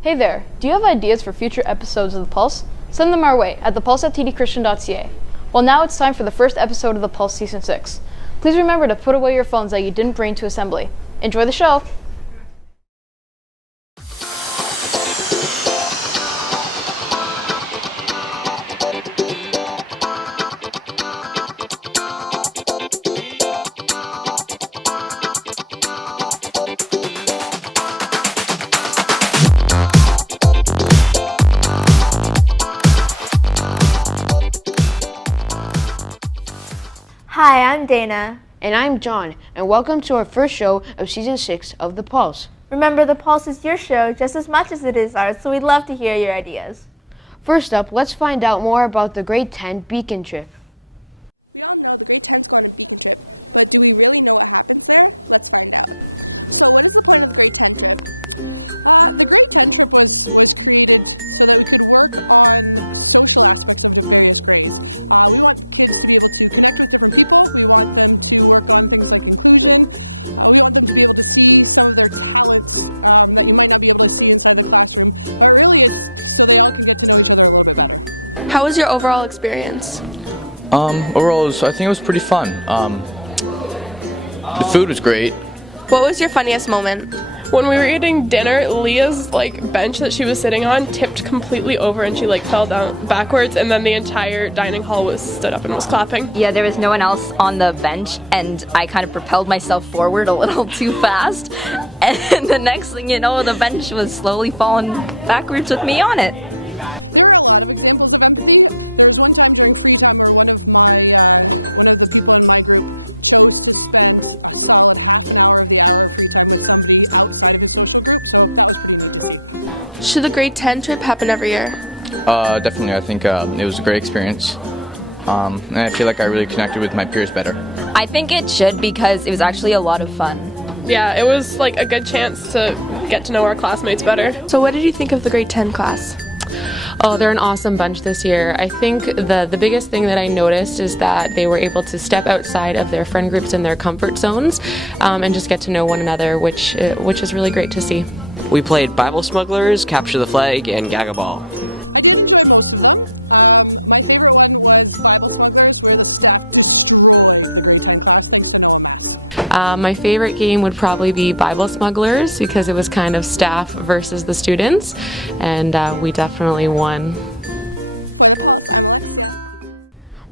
Hey there, do you have ideas for future episodes of The Pulse? Send them our way at thepulse@tdchristian.ca. Well, now it's time for the first episode of The Pulse Season 6. Please remember to put away your phones that you didn't bring to assembly. Enjoy the show! Hi, I'm Dana. And I'm John, and welcome to our first show of Season 6 of The Pulse. Remember, The Pulse is your show just as much as it is ours, so we'd love to hear your ideas. First up, let's find out more about the Grade 10 Beacon trip. How was your overall experience? Overall, I think it was pretty fun. The food was great. What was your funniest moment? When we were eating dinner, Leah's bench that she was sitting on tipped completely over and she fell down backwards, and then the entire dining hall stood up and was clapping. Yeah, there was no one else on the bench, and I kind of propelled myself forward a little too fast, and the next thing you know, the bench was slowly falling backwards with me on it. Should the grade 10 trip happen every year? Definitely, I think it was a great experience. And I feel like I really connected with my peers better. I think it should because it was actually a lot of fun. Yeah, it was a good chance to get to know our classmates better. So what did you think of the grade 10 class? Oh, they're an awesome bunch this year. I think the biggest thing that I noticed is that they were able to step outside of their friend groups and their comfort zones and just get to know one another, which is really great to see. We played Bible Smugglers, Capture the Flag, and Gaga Ball. My favorite game would probably be Bible Smugglers because it was kind of staff versus the students, and we definitely won.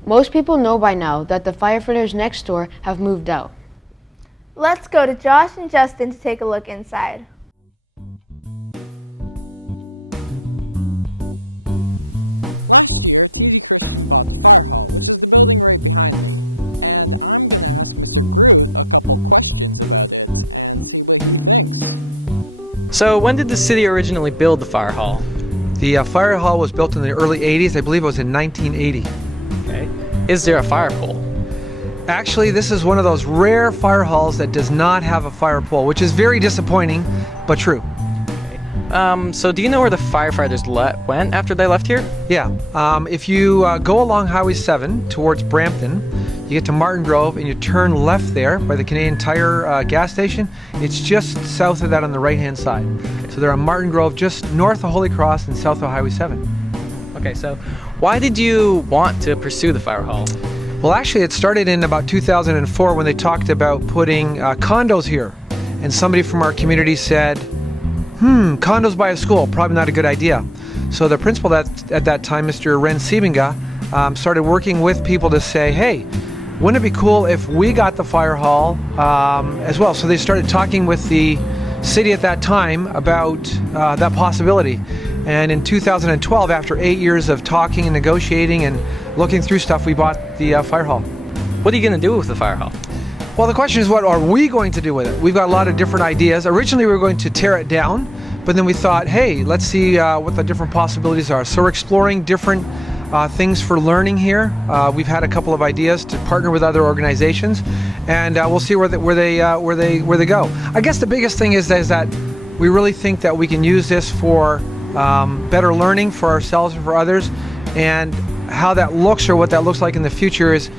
Most people know by now that the firefighters next door have moved out. Let's go to Josh and Justin to take a look inside. So when did the city originally build the fire hall? The fire hall was built in the early 80s. I believe it was in 1980. Okay. Is there a fire pole? Actually, this is one of those rare fire halls that does not have a fire pole, which is very disappointing, but true. So do you know where the firefighters went after they left here? Yeah. If you go along Highway 7 towards Brampton, you get to Martin Grove and you turn left there by the Canadian Tire gas station. It's just south of that on the right-hand side. Okay. So they're on Martin Grove, just north of Holy Cross and south of Highway 7. Okay, so why did you want to pursue the fire hall? Well, actually, it started in about 2004 when they talked about putting condos here. And somebody from our community said, condos by a school, probably not a good idea. So the principal at that time, Mr. Ren Siebinga, started working with people to say, hey, wouldn't it be cool if we got the fire hall as well? So they started talking with the city at that time about that possibility. And in 2012, after 8 years of talking and negotiating and looking through stuff, we bought the fire hall. What are you going to do with the fire hall? Well, the question is, what are we going to do with it? We've got a lot of different ideas. Originally, we were going to tear it down, but then we thought, hey, let's see what the different possibilities are. So we're exploring different things for learning here. We've had a couple of ideas to partner with other organizations, and we'll see where they go. I guess the biggest thing is that we really think that we can use this for better learning for ourselves and for others, and how that looks or what that looks like in the future is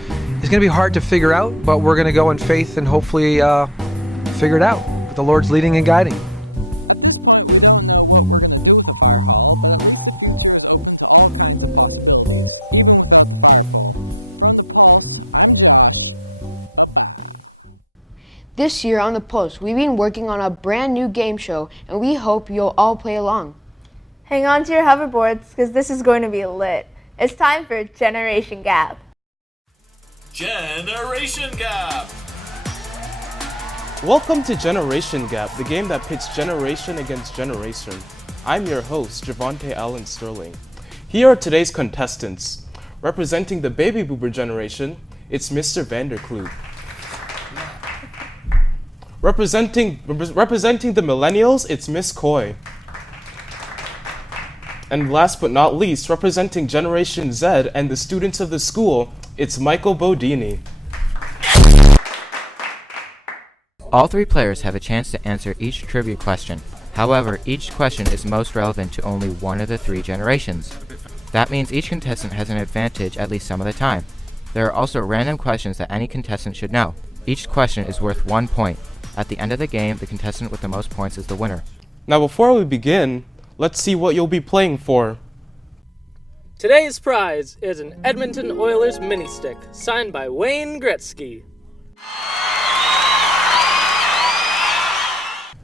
going to be hard to figure out, but we're going to go in faith and hopefully figure it out with the Lord's leading and guiding. This year on the Pulse, we've been working on a brand new game show, and we hope you'll all play along. Hang on to your hoverboards, because this is going to be lit. It's time for Generation Gap. Generation Gap! Welcome to Generation Gap, the game that pits generation against generation. I'm your host, Javante Allen Sterling. Here are today's contestants. Representing the baby boomer generation, it's Mr. Vanderkloot. Representing the millennials, it's Miss Coy. And last but not least, representing Generation Z and the students of the school, it's Michael Bodini. All three players have a chance to answer each trivia question. However, each question is most relevant to only one of the three generations. That means each contestant has an advantage at least some of the time. There are also random questions that any contestant should know. Each question is worth 1 point. At the end of the game, the contestant with the most points is the winner. Now before we begin, let's see what you'll be playing for. Today's prize is an Edmonton Oilers mini stick, signed by Wayne Gretzky.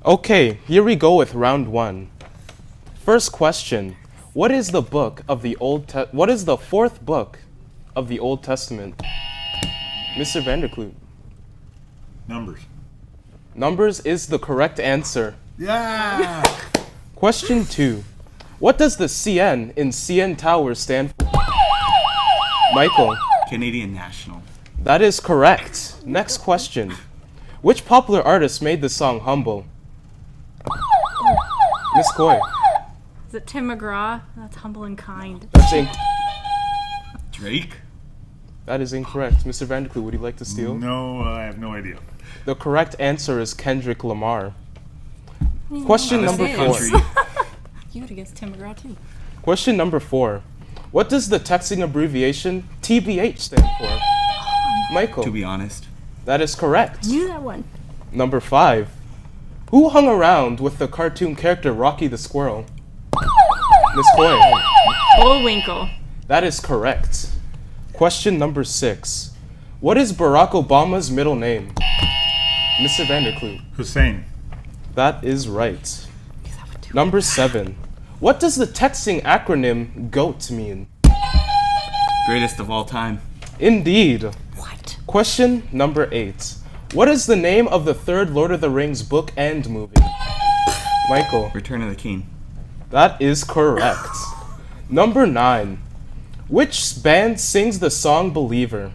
Okay, here we go with round 1. First question: What is the fourth book of the Old Testament? Mr. Vanderkloot. Numbers. Numbers is the correct answer. Yeah! Question 2. What does the CN in CN Tower stand for? Michael. Canadian National. That is correct. Next question. Which popular artist made the song Humble? Miss Coy. Is it Tim McGraw? That's Humble and Kind. That's Drake? That is incorrect. Mr. Vanderkloot, would you like to steal? No, I have no idea. The correct answer is Kendrick Lamar. Question number 4. You would have guessed Tim McGraw too. Question number 4. What does the texting abbreviation TBH stand for? Michael. To be honest. That is correct. I knew that one. Number 5. Who hung around with the cartoon character Rocky the Squirrel? Miss Coy. Bullwinkle. That is correct. Question number 6. What is Barack Obama's middle name? Mr. Vanderkloot. Hussein. That is right. Number 7. What does the texting acronym GOAT mean? Greatest of all time. Indeed. What? Question number 8. What is the name of the third Lord of the Rings book and movie? Michael. Return of the King. That is correct. Number 9. Which band sings the song Believer?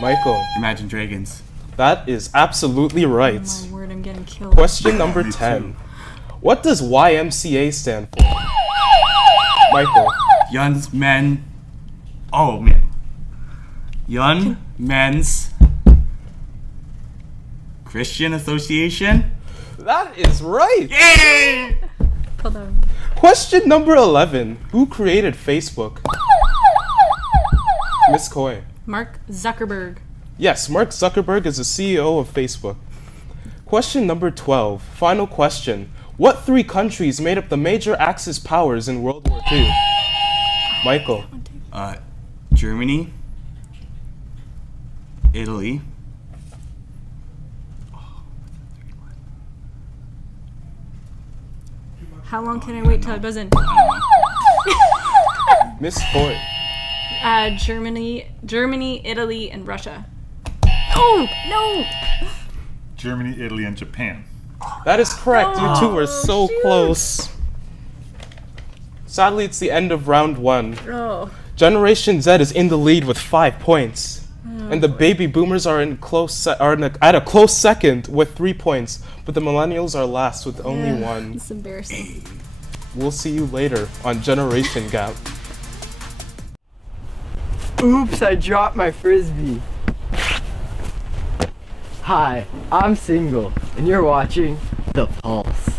Michael. Imagine Dragons. That is absolutely right. Oh my word, I'm getting killed. Question number 10. What does YMCA stand for? Michael. Young Men's Christian Association? That is right! Yay! Hold on. Question number 11. Who created Facebook? Miss Coy. Mark Zuckerberg. Yes, Mark Zuckerberg is the CEO of Facebook. Question number 12. Final question. What 3 countries made up the major Axis powers in World War II? Michael. Germany. Italy. How long can I wait till it buzz in? Miss Coy. Germany, Italy, and Russia. Oh, no! Germany, Italy, and Japan. That is correct. You two were so close. Sadly, it's the end of round 1. Oh. Generation Z is in the lead with 5 points. And the baby boomers are at a close second with 3 points, but the millennials are last with only 1. It's embarrassing. We'll see you later on Generation Gap. Oops, I dropped my frisbee. Hi, I'm single, and you're watching The Pulse.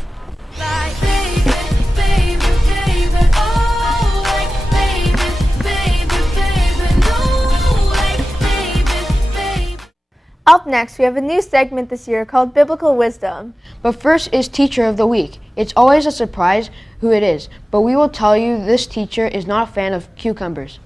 Up next, we have a new segment this year called Biblical Wisdom. But first is Teacher of the Week. It's always a surprise who it is, but we will tell you this teacher is not a fan of cucumbers.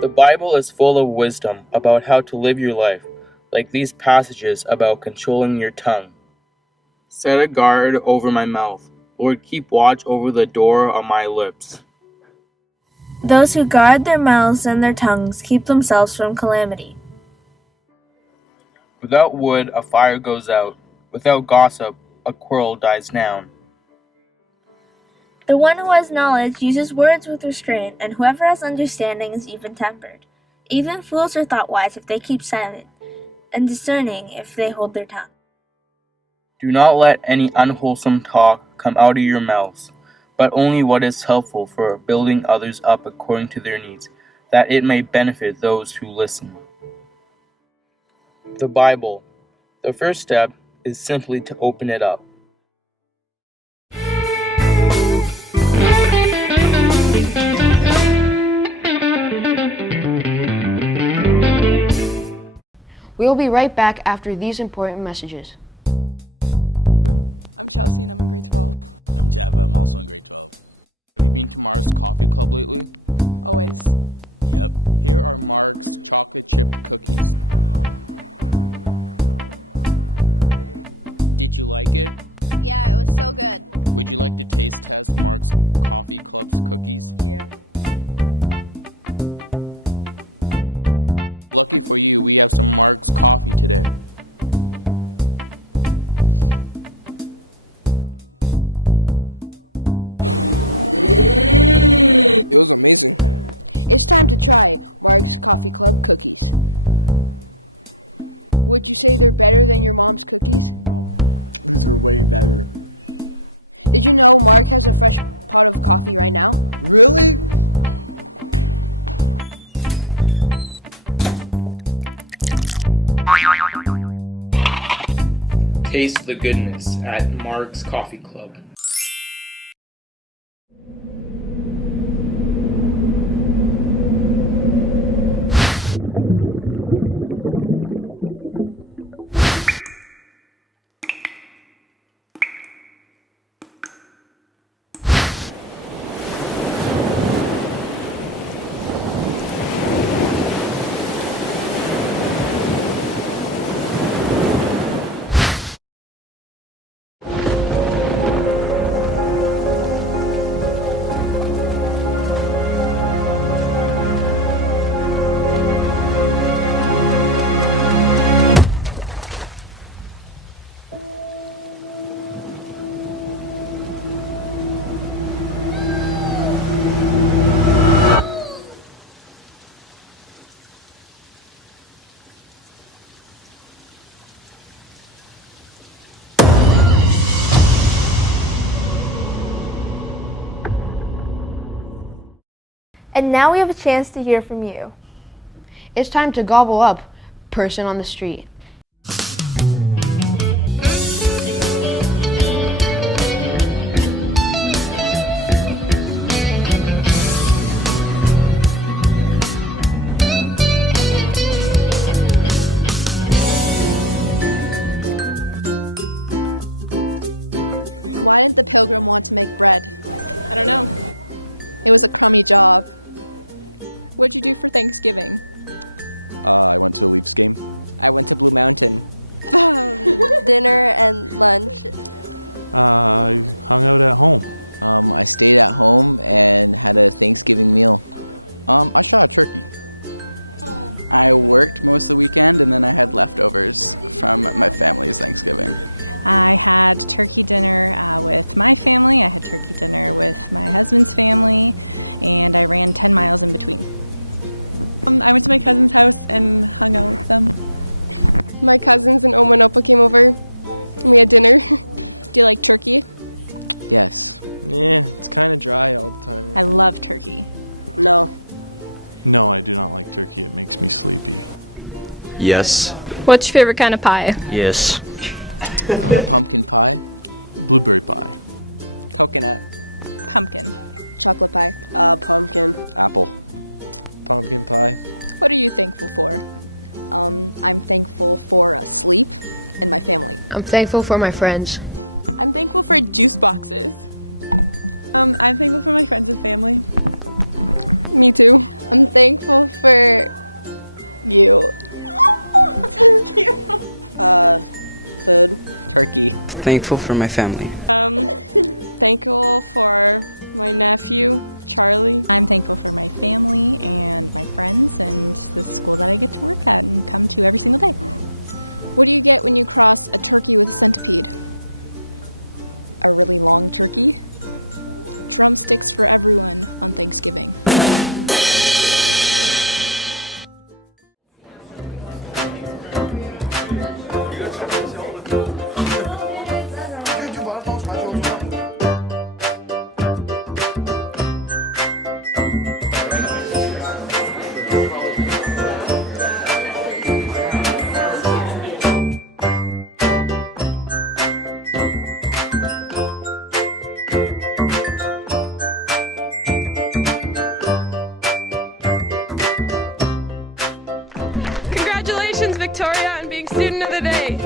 The Bible is full of wisdom about how to live your life, like these passages about controlling your tongue. Set a guard over my mouth. Lord, keep watch over the door of my lips. Those who guard their mouths and their tongues keep themselves from calamity. Without wood, a fire goes out. Without gossip, a quarrel dies down. The one who has knowledge uses words with restraint, and whoever has understanding is even-tempered. Even fools are thought wise if they keep silent, and discerning if they hold their tongue. Do not let any unwholesome talk come out of your mouths, but only what is helpful for building others up according to their needs, that it may benefit those who listen. The Bible. The first step is simply to open it up. We will be right back after these important messages. Taste the goodness at Mark's Coffee Club. And now we have a chance to hear from you. It's time to gobble up, person on the street. Yes. What's your favorite kind of pie? Yes. I'm thankful for my friends. Thankful for my family. Congratulations, Victoria, on being Student of the Day.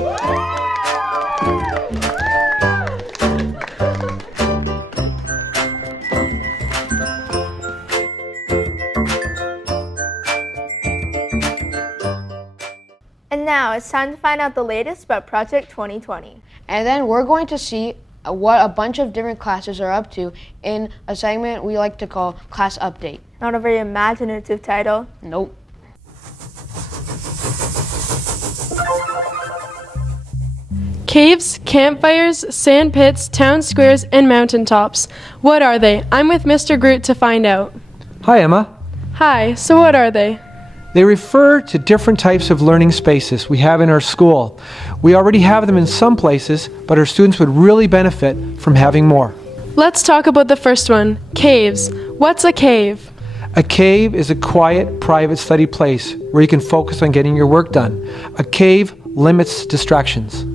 And now it's time to find out the latest about Project 2020. And then we're going to see what a bunch of different classes are up to in a segment we like to call Class Update. Not a very imaginative title. Nope. Caves, campfires, sand pits, town squares, and mountaintops. What are they? I'm with Mr. Groot to find out. Hi, Emma. Hi, so what are they? They refer to different types of learning spaces we have in our school. We already have them in some places, but our students would really benefit from having more. Let's talk about the first one, caves. What's a cave? A cave is a quiet, private study place where you can focus on getting your work done. A cave limits distractions.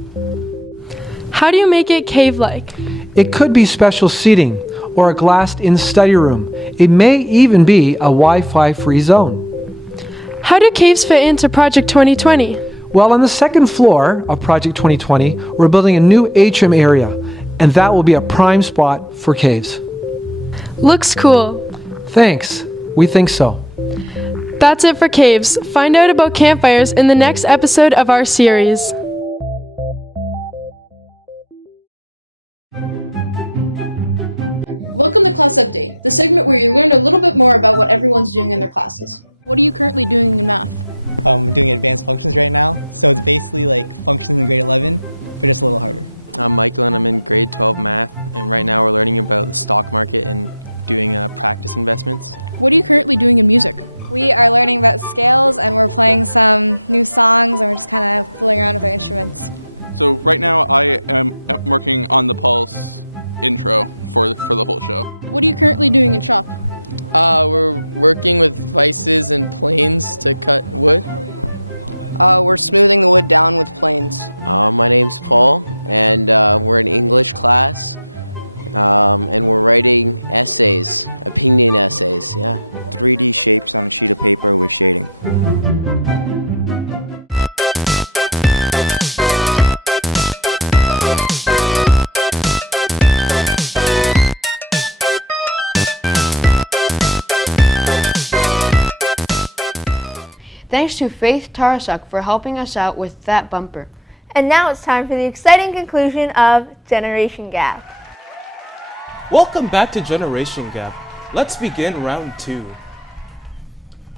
How do you make it cave-like? It could be special seating or a glassed-in study room. It may even be a Wi-Fi free zone. How do caves fit into Project 2020? Well, on the second floor of Project 2020, we're building a new atrium area, and that will be a prime spot for caves. Looks cool. Thanks. We think so. That's it for caves. Find out about campfires in the next episode of our series. Thanks to Faith Tarasuk for helping us out with that bumper. And now it's time for the exciting conclusion of Generation Gap. Welcome back to Generation Gap. Let's begin round 2.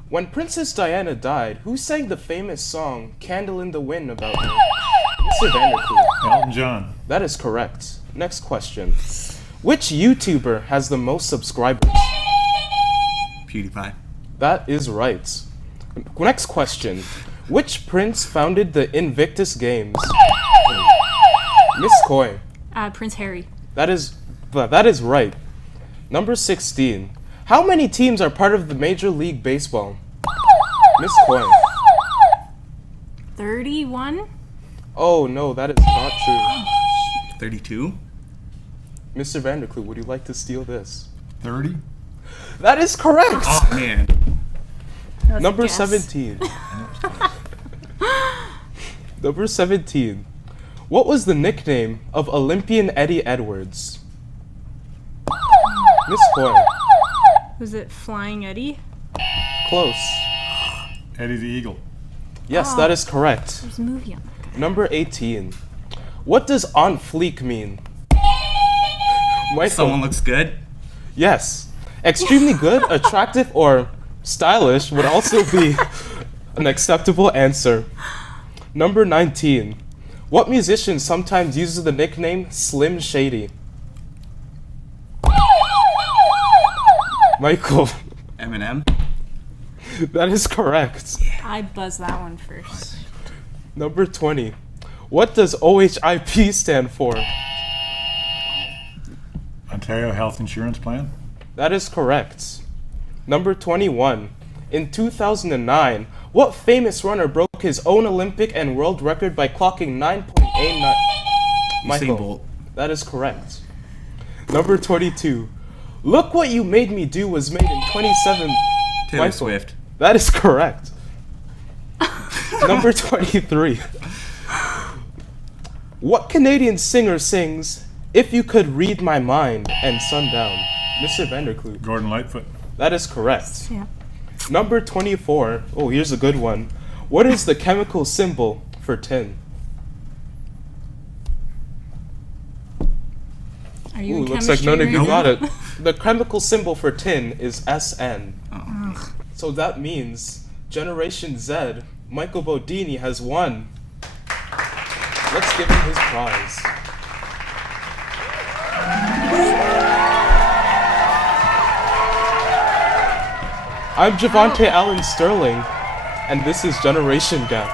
When Princess Diana died, who sang the famous song Candle in the Wind about her? Mr. Vanderpool. Elton John. That is correct. Next question. Which YouTuber has the most subscribers? PewDiePie. That is right. Next question. Which prince founded the Invictus Games? Miss Coy. Prince Harry. That is right. Number 16. How many teams are part of the Major League Baseball? Miss Coy. 31? Oh no, that is not true. 32. Mr. Vanderklew, would you like to steal this? 30. That is correct! Oh man. Number 17. Number 17. What was the nickname of Olympian Eddie Edwards? Miss Coy. Was it Flying Eddie? Close. Eddie the Eagle. Yes, that is correct. There's a movie on that guy. Number 18. What does on fleek mean? Michael. Someone looks good? Yes. Extremely good, attractive, or stylish would also be an acceptable answer. Number 19. What musician sometimes uses the nickname Slim Shady? Michael. Eminem. That is correct. I buzzed that one first. Number 20. What does OHIP stand for? Ontario Health Insurance Plan. That is correct. Number 21. In 2009, what famous runner broke his own Olympic and world record by clocking 9.89? Michael. Bolt. That is correct. Number 22. Look What You Made Me Do was made in 27. Taylor Michael. Swift. That is correct. Number 23. What Canadian singer sings If You Could Read My Mind and Sundown? Mr. Vanderklew. Gordon Lightfoot. That is correct. Yeah. Number 24. Oh, here's a good one. What is the chemical symbol for tin? Are you Ooh, in looks like chemistry none of you right got now? it. The chemical symbol for tin is SN. Ugh. So that means Generation Z, Michael Bodini has won. Let's give him his prize. I'm Javante Allen Sterling, and this is Generation Gap.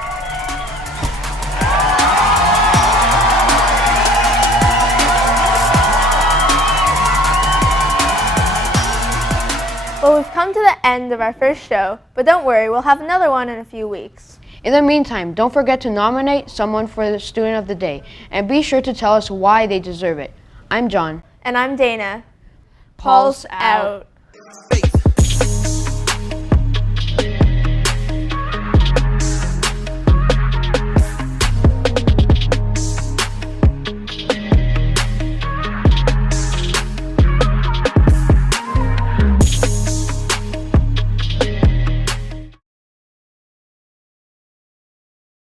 Well, we've come to the end of our first show, but don't worry, we'll have another one in a few weeks. In the meantime, don't forget to nominate someone for the Student of the Day, and be sure to tell us why they deserve it. I'm John. And I'm Dana. Pulse out.